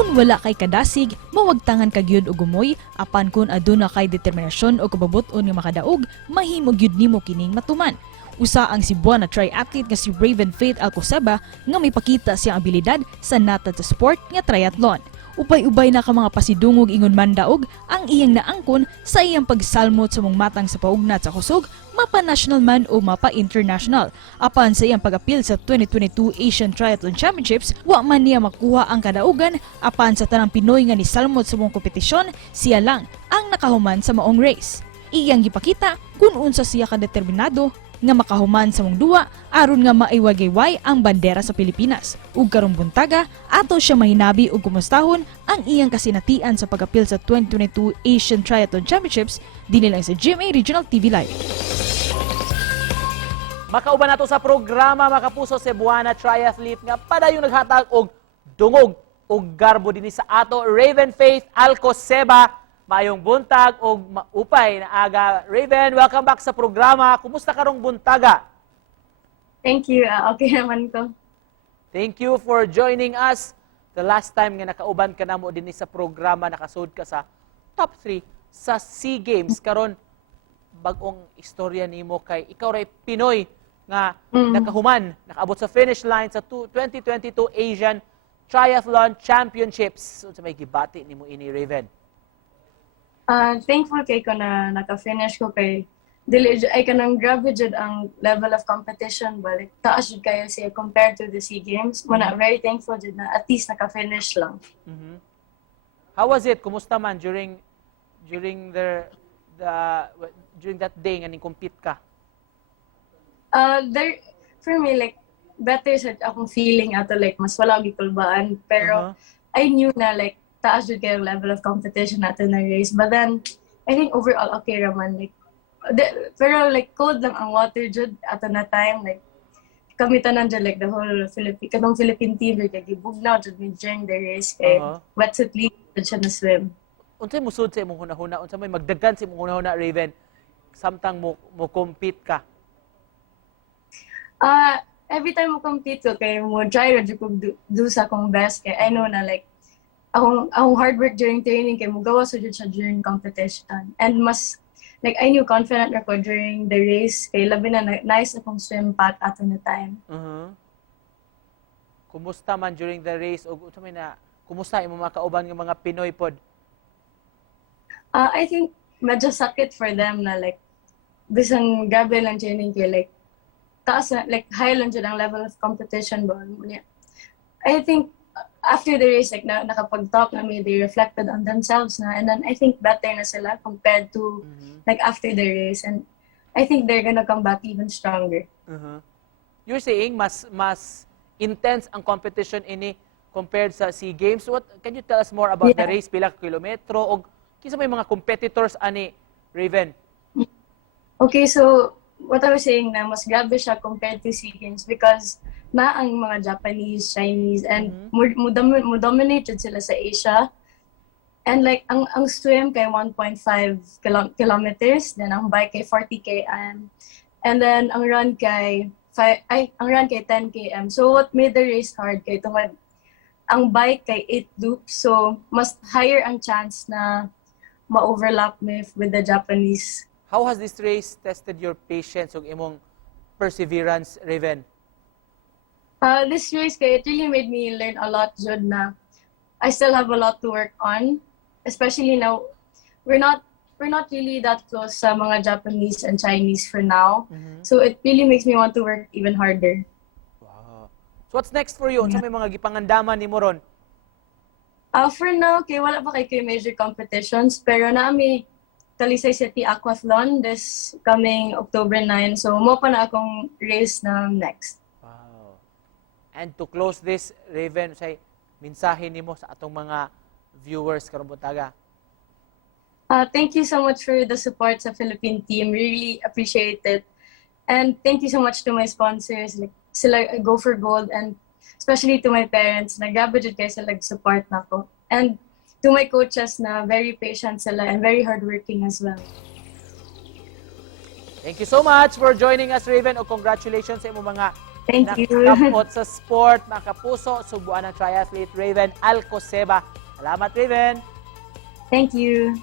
Kung wala kay kadasig, mawagtangan ka gyud og gumoy, apan kun aduna kay determinasyon o kababot-on nga makadaog, mahimo gyud nimo kining matuman. Usa ang Cebuana triathlete nga si Raven Faith Alcoseba nga may pakita siyang abilidad sa natad sa sport nga triathlon. Upay-ubay na ka mga pasidungog ingon man daog ang iyang naangkon sa iyang pagsalmot sa mong matang sa paugnat sa kusog, mapa national man o mapa international. Apan sa iyang pag-apil sa 2022 Asian Triathlon Championships, wa man niya makuha ang kadaugan, apan sa tanang Pinoy nga nisalmot sa mong kompetisyon, siya lang ang nakahuman sa maong race. Iyang gipakita kung unsa siya kadeterminado nga makahuman sa mong duwa aron nga maiwagayway ang bandera sa Pilipinas. Ug karong buntaga ato siya mahinabi og kumustahon ang iyang kasinatian sa pag-apil sa 2022 Asian Triathlon Championships dinhi lang sa GMA Regional TV Live. Makauban nato sa programa mga kapuso Cebuana Triathlete nga padayon naghatag og dungog og garbo dinhi sa ato Raven Faith Alcoseba. Mayong buntag o maupay na aga. Raven, welcome back sa programa. Kumusta karong buntaga? Thank you. Okay naman ko. Thank you for joining us. The last time nga nakauban ka na mo din sa programa, nakasud ka sa top 3 sa SEA Games. Karon bagong istorya nimo kay ikaw ray Pinoy nga nakahuman, nakaabot sa finish line sa 2022 Asian Triathlon Championships. So, may gibati nimo ini Raven. Thankful kay ko na naka-finish ko kay dili ay kanang grabe jud ang level of competition balik taas jud kayo siya compared to the SEA Games. Muna very thankful jud na at least naka-finish lang. How was it? Kumusta man during that day nga ni-compete ka? There for me like better sa akong feeling ato like mas wala gyud kulbaan pero I knew na like taas jud kay level of competition nato na race. But then, I think overall okay raman. Like, pero like cold lang ang water jud ato na time. Like, kami tanan jud like the whole Philippine team kay gibugnaw jud mi during the race kay wetsuit league jud siya na swim. Unsay musud sa imong hunahuna? Unsay may magdaghan sa imong hunahuna Raven? Samtang mo compete ka? Every time mo compete ko kay mo try ra jud ko do sa akong best kay I know na like akong hard work during training kay mugawa sa jud siya during competition. And mas like I knew confident ako during the race kay labi na nice akong swim path ato na time. Kumusta man during the race o kumusta imong mga kauban nga mga Pinoy pod? I think medyo sakit for them na like bisan grabe lang training kay like taas like high lang jud ang level of competition ba. I think after the race, like nakapag-talk na they reflected on themselves na, and then I think better na sila compared to like after the race, and I think they're gonna come back even stronger. You're saying mas intense ang competition ini compared sa SEA Games. What can you tell us more about the race? Pila ka kilometro o kinsa may mga competitors ani Raven? Okay, so what I was saying na mas grabe siya compared to SEA Games because na ang mga Japanese, Chinese, and mo dominated sila sa Asia. And like, ang swim kay 1.5 kilometers, then ang bike kay 40 km, and then ang run kay 10 km. So what made the race hard kay tungod ang bike kay 8 loops, so mas higher ang chance na ma-overlap me with the Japanese. How has this race tested your patience ug imong perseverance, Raven? This race, it really made me learn a lot, Jud, na I still have a lot to work on. Especially now, we're not really that close sa mga Japanese and Chinese for now. So it really makes me want to work even harder. Wow. So what's next for you? Unsa may mga gipangandaman nimo ron? For now, wala pa kay major competitions, pero naami Talisay City Aquathlon this coming October 9. So mo pa na akong race na next. And to close this, Raven, say mensahe nimo sa atong mga viewers karong buntaga. Thank you so much for the support sa Philippine team. Really appreciate it. And thank you so much to my sponsors, like sila Go for Gold, and especially to my parents. Nagabi jud kay sila support nako. And to my coaches na very patient sila and very hardworking as well. Thank you so much for joining us, Raven, o congratulations sa imong mga Thank you. Nakakapot sa sport, mga kapuso, subuan ng triathlete Raven Alcoseba. Salamat, Raven! Thank you.